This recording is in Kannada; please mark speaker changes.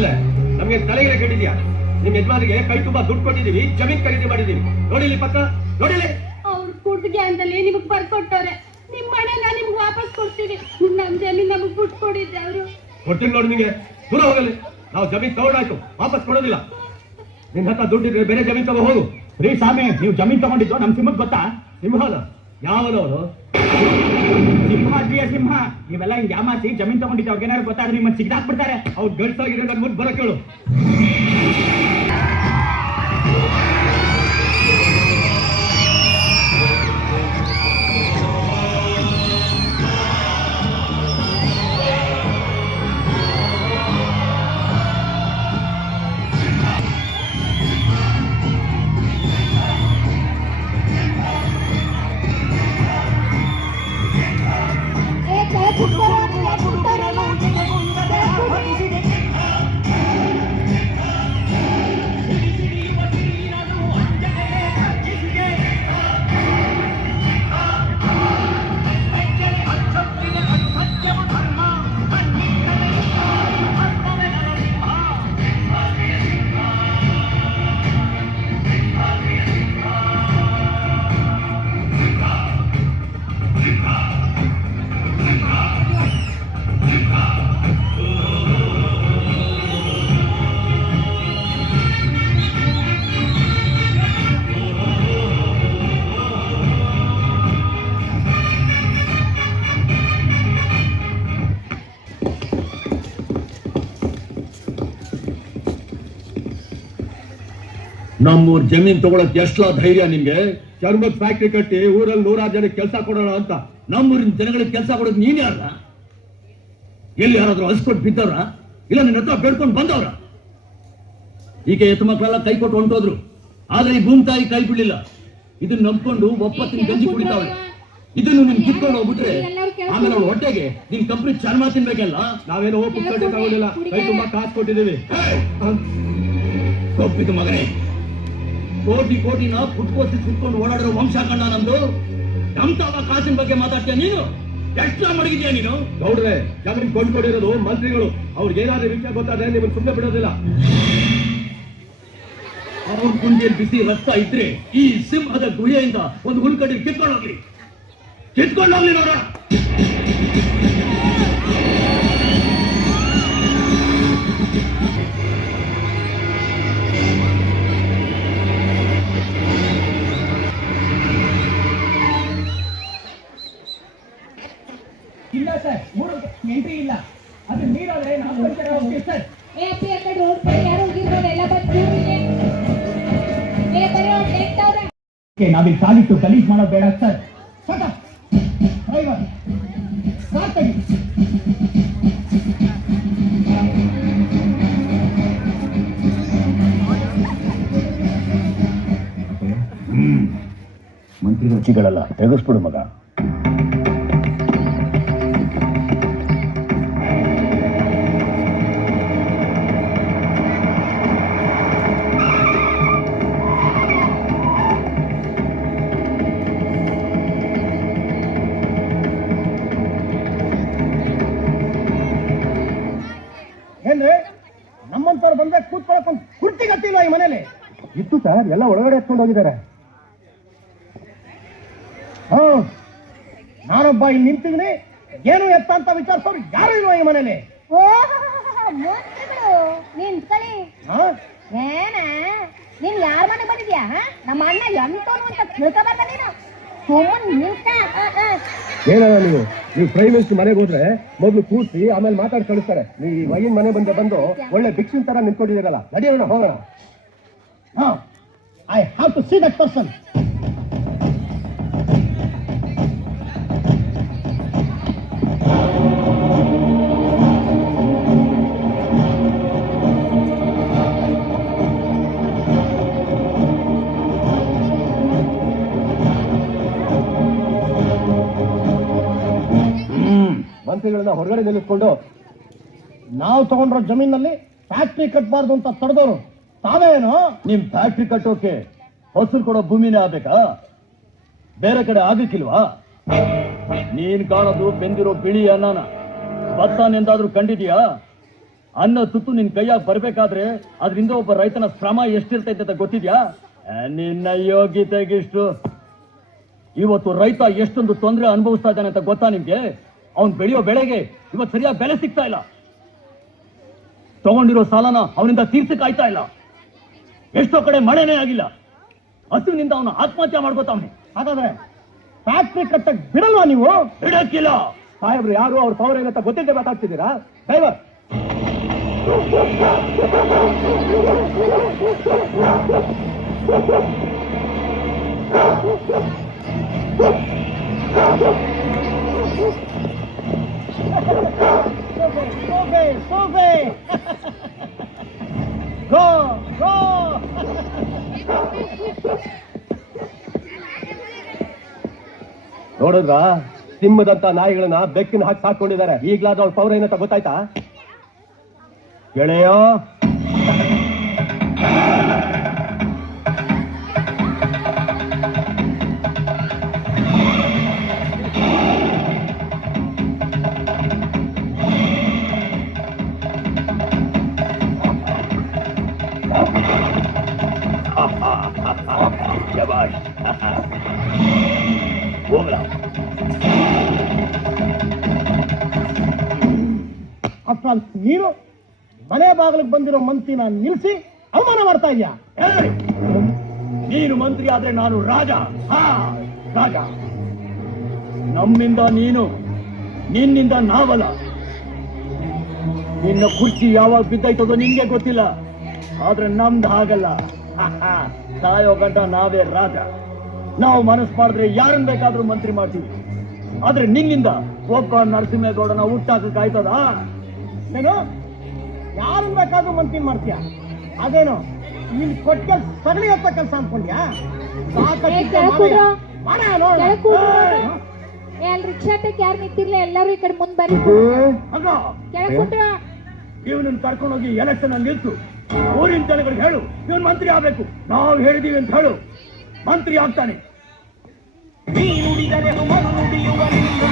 Speaker 1: ಆಮೇಲೆ ನಮ್ಗೆ ತಲೆಗೆ ಕೇಳಿದ್ಯಾ ನಿಮ್ ಯಜಮಾನಿಗೆ ಕೈ ತುಂಬಾ ದುಡ್ಡು ಕೊಟ್ಟಿದೀವಿ ಜಮೀನ್ ಖರೀದಿ ಮಾಡಿದೀವಿ ನೋಡಿಲಿ ಪಕ್ಕ ನೋಡಿಲಿ
Speaker 2: ಅವ್ರು ಕುಟ್ಗೆ ಅಂತಲ್ಲಿ ನಿಮಗ್ ಬರ್ಕೊಟ್ಟವ್ರೆ. ನಿಮ್ ಮನೆನ ನಿಮ್ಗೆ ವಾಪಸ್ ಕೊಡ್ತೀವಿ. ನಮ್ ಜಮೀನ್ ನಮಗ್ ದುಡ್ಡು ಕೊಡಿದ್ದೆ ಅವರು.
Speaker 1: ಕೊಡ್ತೀನಿ ನೋಡಿ ನಿಮಗೆ. ದೂರ ಹೋಗಲಿ. ನಾವು ಜಮೀನ್ ತಗೊಂಡಾಯ್ತು. ವಾಪಸ್ ಕೊಡೋದಿಲ್ಲ. ನಿನ್ ಹತ್ರ ದುಡ್ಡಿದ್ರೆ ಬೇರೆ ಜಮೀನ್ ತಗೋ ಹೋಗು.
Speaker 3: ರೀ ಸ್ವಾಮಿ ನೀವು ಜಮೀನ್ ತಗೊಂಡಿದ್ದು ನಮ್ ಸಿಂಹದ್ ಗೊತ್ತಾ?
Speaker 1: ಸಿಂಹನ ಯಾವನವನು
Speaker 3: ಸಿಂಹ ಜಿಯ ಸಿಂಹ, ಇವೆಲ್ಲ ಹಿಂಗೆ ಯಾಮಾಸಿ ಜಮೀನ್ ತಗೊಂಡಿದ್ದೆ ಅವ್ರಿಗೆ ಏನಾದ್ರು ಗೊತ್ತಾದ್ರೆ ನಿಮ್ಮನ್ನ ಸಿಗ್ದಾಕ್ಬಿಡ್ತಾರೆ.
Speaker 1: ಅವ್ರು ನನ್ ಮುಂದೆ ಬರಕ್ ನಮ್ಮೂರ್ ಜಮೀನ್ ತಗೊಳಕ್ ಎಷ್ಟಲ ಧೈರ್ಯ ನಿಮ್ಗೆ? ಚರ್ಮದ ಫ್ಯಾಕ್ಟ್ರಿ ಕಟ್ಟಿ ಊರಲ್ಲಿ ನೂರಾರು ಜನಕ್ಕೆ ಕೆಲಸ ಕೊಡೋಣ ಅಂತ ನಮ್ಮೂರಿನ ಜನಗಳಿಗೆ ಕೆಲಸ ಕೊಡೋದು ನೀನ್ ಯಾರ ಎಲ್ಲಿ ಯಾರಾದ್ರೂ ಹಸ್ಕೊಟ್ಟು ಬಿದ್ದವ್ರ? ಇಲ್ಲ ನಿನ್ನ ಹತ್ರ ಬೇಡ್ಕೊಂಡು ಬಂದವ್ರ? ಈಗ ಎತ್ತ ಮಕ್ಕಳೆಲ್ಲ ಕೈ ಕೊಟ್ಟು ಹೊಂಟೋದ್ರು. ಆದ್ರೆ ಈ ಭೂಮಿ ತಾಯಿ ಕೈ ಬಿಡ್ಲಿಲ್ಲ ಇದನ್ನ ನಂಬ್ಕೊಂಡು ಒಪ್ಪತ್ತಿನ ಗಂಜಿ ಕುಡಿತಾವಳೆ. ಇದನ್ನು ನಿನ್ ಕಿತ್ಕೊಂಡು ಹೋಗ್ಬಿಟ್ರೆ ಆಮೇಲೆ ಅವ್ಳ ಹೊಟ್ಟೆಗೆ ನಿನ್ ಕಂಪ್ನಿ ಚರ್ಮ ತಿನ್ಬೇಕಲ್ಲ? ನಾವೇನೋ ಪುಕ್ಕಟ್ಟೆ ತಗೊಳ್ಳಿಲ್ಲ ಕೈ ತುಂಬಾ ಕಾಸು ಕೊಟ್ಟಿದ್ದೀವಿ. ಒಪ್ಪಿತು ಮಗನೇ. ಕೋಟಿ ಕೋಟಿನ ಪುಟ್ಕೋಸಿ ಸುತ್ಕೊಂಡು ಓಡಾಡಿರೋ ವಂಶ ಕಂಡ ನಮ್ದು ನಮ್ತಾವ ಕಾಸಿನ ಬಗ್ಗೆ ಮಾತಾಡ್ತೀಯ ನೀನು? ಎಷ್ಟ ಮಡಗಿದ್ಯಾ ನೀನು? ಗೌಡ್ರೆ ಜಮೀನ್ ಕೊಂಡ್ಕೊಂಡಿರೋದು ಮಂತ್ರಿಗಳು. ಅವ್ರಿಗೆ ಏನಾದ್ರೂ ವಿಷಯ ಗೊತ್ತಾದ್ರೆ ನಿಮ್ಮನ್ನು ಸುಮ್ಮನೆ ಬಿಡೋದಿಲ್ಲ. ಅವ್ರ ಗುಂಡಿಯಲ್ಲಿ ಬಿಸಿ ರಕ್ತ ಇದ್ರೆ ಈ ಸಿಂಹದ ಗುಹೆಯಿಂದ ಒಂದು ಹುಲ್ಕಡಿ ಕಿತ್ಕೊಂಡೋಗ್ಲಿ. ಕಿತ್ಕೊಂಡೋಗ್ಲಿ ನೋಡೋಣ
Speaker 3: ಇಲ್ಲ ಸರ್ ಮೂರು ಎಂಟ್ರಿ ಇಲ್ಲ. ಅದು ನೀರಾದ್ರೆ ನಾವು ಹೋಗ್ತೀವಿ ಹೋಗ್ತೀವಿ ಸರ್.
Speaker 2: ಏ ಅಪ್ಪಿ ಆ ಕಡೆ ರೋಡ್ ಕಡೆ ಯಾರು ಹೋಗಿರೋರು ಎಲ್ಲ ಬಂದು ಏ ಬರೀ ಅವ್ರು ನೆಟ್ಟವ್ರೆ
Speaker 3: ಓಕೆ ನಾವೀಗ ಕಾಲಿಟ್ಟು ಗಲೀಜ್ ಮಾಡೋದು ಬೇಡ ಸರ್. ಸಟ ಡ್ರೈವರ್ ಕಾರ್ ತೆಗಿ.
Speaker 4: ಮಂತ್ರಿ ರುಚಿಗಳಲ್ಲ ತೆಗೆಸ್ಬಿಡು ಮಗ.
Speaker 3: ಗತ್ತಿಲ್ವಾ ಈ ಮನೇಲಿ. ಇತ್ತು ಸರ್ ಎಲ್ಲ ಒಳಗಡೆ ಎತ್ಕೊಂಡು ಹೋಗಿದ್ದಾರೆ. ಹಾ ನಾನೊಬ್ಬ ಇಲ್ಲಿ ನಿಂತಿದ್ದೀನಿ. ಏನು ಎತ್ತ ಅಂತ ವಿಚಾರಿಸೋರು ಯಾರು ಇಲ್ವಾ ಈ ಮನೇಲಿ?
Speaker 2: ಓ ಮಂತ್ರಿಗಳು ನಿಂತ್ಕೊಳ್ಳಿ
Speaker 3: ಹಾ?
Speaker 2: ಏನ? ನೀನ್ ಯಾರ ಮನೆ ಬಂದಿದ್ಯಾ ನಮ್ಮ ಅಣ್ಣ ಎಂತ ಅಂತ ತಿಳ್ಕೊಬಾರ್ದ ನೀನು.
Speaker 1: ಏನಲ್ಲ ನೀವು? ನೀವು ಪ್ರೈಮ್ ಮಿನಿಸ್ಟರ್ ಮನೆಗೆ ಹೋದ್ರೆ ಮೊದಲು ಕೂರಿಸಿ, ಆಮೇಲೆ ಮಾತಾಡಿ ಕಳಿಸ್ತಾರೆ. ನೀವು ಈ ಮಗಿನ ಮನೆ ಬಂದ ಬಂದು ಒಳ್ಳೆ ಭಿಕ್ಷನ್ ತರ ನಿಂತ್ಕೊಂಡಿದ್ದೀರಲ್ಲ. ನಡೆಯೋಣ ಹೋಗೋಣ.
Speaker 3: I have to see that person
Speaker 1: ಮಂತ್ರಿಗಳನ್ನ ಹೊರಗಡೆ ನಿಲ್ಲಿಸ್ಕೊಂಡು
Speaker 3: ನಾವು ತಗೊಂಡಿರೋ ಜಮೀನಲ್ಲಿ ಫ್ಯಾಕ್ಟ್ರಿ ಕಟ್ಟಬಾರ್ದು ಅಂತ ತಡೆದವರು ತಾವೇನೋ?
Speaker 1: ನಿಮ್ ಫ್ಯಾಕ್ಟ್ರಿ ಕಟ್ಟೋಕೆ ಹೊಸರು ಕೊಡೋ ಭೂಮಿನೇ ಆಗ್ಬೇಕಾ? ಬೇರೆ ಕಡೆ ಆಗಕ್ಕಿಲ್ವಾ ನೀನ್ ಕಾಣೋದು ಬೆಂದಿರೋ ಬಿಳಿ ಅನ್ನನ. ಭತ್ತ ನಿಂದಾದ್ರೂ ಕಂಡಿದ್ಯಾ? ಅನ್ನ ತುತ್ತು ನಿನ್ ಕೈಯಾಗ ಬರ್ಬೇಕಾದ್ರೆ ಅದರಿಂದ ಒಬ್ಬ ರೈತನ ಶ್ರಮ ಎಷ್ಟಿರ್ತೈತೆ ಅಂತ ಗೊತ್ತಿದ್ಯಾ? ನಿನ್ನ ಯೋಗ್ಯತೆಗಿಷ್ಟು. ಇವತ್ತು ರೈತ ಎಷ್ಟೊಂದು ತೊಂದರೆ ಅನುಭವಿಸ್ತಾ ಇದ್ದಾನೆ ಅಂತ ಗೊತ್ತಾ ನಿಮ್ಗೆ? ಅವ್ನ್ ಬೆಳೆಯೋ ಬೆಳೆಗೆ ಇವತ್ತು ಸರಿಯಾಗಿ ಬೆಲೆ ಸಿಗ್ತಾ ಇಲ್ಲ. ತಗೊಂಡಿರೋ ಸಾಲನ ಅವನಿಂದ ತೀರ್ಸಕ್ ಆಯ್ತಾ ಇಲ್ಲ. ಎಷ್ಟೋ ಕಡೆ ಮಳೆನೇ ಆಗಿಲ್ಲ. ಹಸುವಿನಿಂದ ಅವನು ಆತ್ಮಹತ್ಯೆ ಮಾಡ್ಕೋತಾವನೆ.
Speaker 3: ಹಾಗಾದ್ರೆ ಫ್ಯಾಕ್ಟ್ರಿ ಕಟ್ಟಕ್ ಬಿಡಲ್ವಾ ನೀವು?
Speaker 1: ಬಿಡಕ್ಕಿಲ್ಲ.
Speaker 3: ಸಾಹೇಬ್ರು ಯಾರು ಅವ್ರ ಪವರ್ ಏನಂತ ಗೊತ್ತಿದ್ದೆ ಮಾತಾಡ್ತಿದ್ದೀರಾ? ಡ್ರೈವರ್ ನೋಡಿದ್ರ? ಸಿಂಹದಂತ ನಾಯಿಗಳನ್ನ ಬೆಕ್ಕಿನ ಹಾಕಿ ಸಾಕೊಂಡಿದ್ದಾರೆ ಈಗ್ಲಾದ್ರೂ ಅವ್ರ ಪೌರ ಏನಂತ ಗೊತ್ತಾಯ್ತಾ? ಗೆಳೆಯ! ಅಪ್ಪ ನೀನು ಮನೆ ಬಾಗಿಲಿಗೆ ಬಂದಿರೋ ಮಂತ್ರಿನ ನಿಲ್ಲಿಸಿ ಅವಮಾನ ಮಾಡ್ತಾ ಇದೀಯಾ?
Speaker 1: ನೀನು ಮಂತ್ರಿ ಆದ್ರೆ ನಾನು ರಾಜ. ಹಾ ರಾಜ. ನಮ್ಮಿಂದ ನೀನು ನಿನ್ನಿಂದ ನಾವಲ್ಲ. ನಿನ್ನ ಕುರ್ಚಿ ಯಾವಾಗ ಬಿದ್ದಾಯ್ತದೋ ನಿನ್ಗೆ ಗೊತ್ತಿಲ್ಲ. ಆದ್ರೆ ನಮ್ದು ಹಾಗಲ್ಲ. ತಾಯೋ ಗಂಟ ನಾವೇ ರಾಜ. ನಾವು ಮನಸ್ಸು ಮಾಡಿದ್ರೆ ಯಾರನ್ನ ಬೇಕಾದ್ರೂ ಮಂತ್ರಿ ಮಾಡ್ತೀವಿ. ಆದ್ರೆ ನಿನ್ನಿಂದ ಒಬ್ಬ ನರಸಿಂಹೇಗೌಡನ ಹುಟ್ಟಾಕಕ್ಕಾಯ್ತದ
Speaker 3: ಏನು? ಯಾರನ್ನ ಬೇಕಾದ್ರೂ ಮಂತ್ರಿ ಮಾಡ್ತೀಯ? ಅದೇನು? ನೀನ್ ಕೊಟ್ಟ ಸಗಣಿ ಹತ್ತ ಕೆಲಸ ಅನ್ಕೊಂಡ್ಯಾ?
Speaker 2: ಕರ್ಕೊಂಡು ಅಲ್ಲಿ ರಿಕ್ಷಾ ಟೆಕ್ ಯಾರು ನಿಂತಿರ್ಲಿ? ಎಲ್ಲರೂ ಈ ಕಡೆ ಮುಂದ್ ಬರ್ರಿ.
Speaker 1: ಇವನನ್ನ ಕರ್ಕೊಂಡೋಗಿ ಎಲೆಕ್ಷನ್ ಅಲ್ಲಿ ನಿಲ್ಸು ಊರಿನ ಜನಗಳಿಗೆ ಹೇಳು ಇವನ್ ಮಂತ್ರಿ ಆಗ್ಬೇಕು. ನಾವು ಹೇಳಿದೀವಿ ಅಂತ ಹೇಳು. ಮಂತ್ರಿ ಆಗ್ತಾನೆ. ನೀನುಡಿದರೆ ಮಣ್ಣುಡಿಯುವ ನಿನ್ನ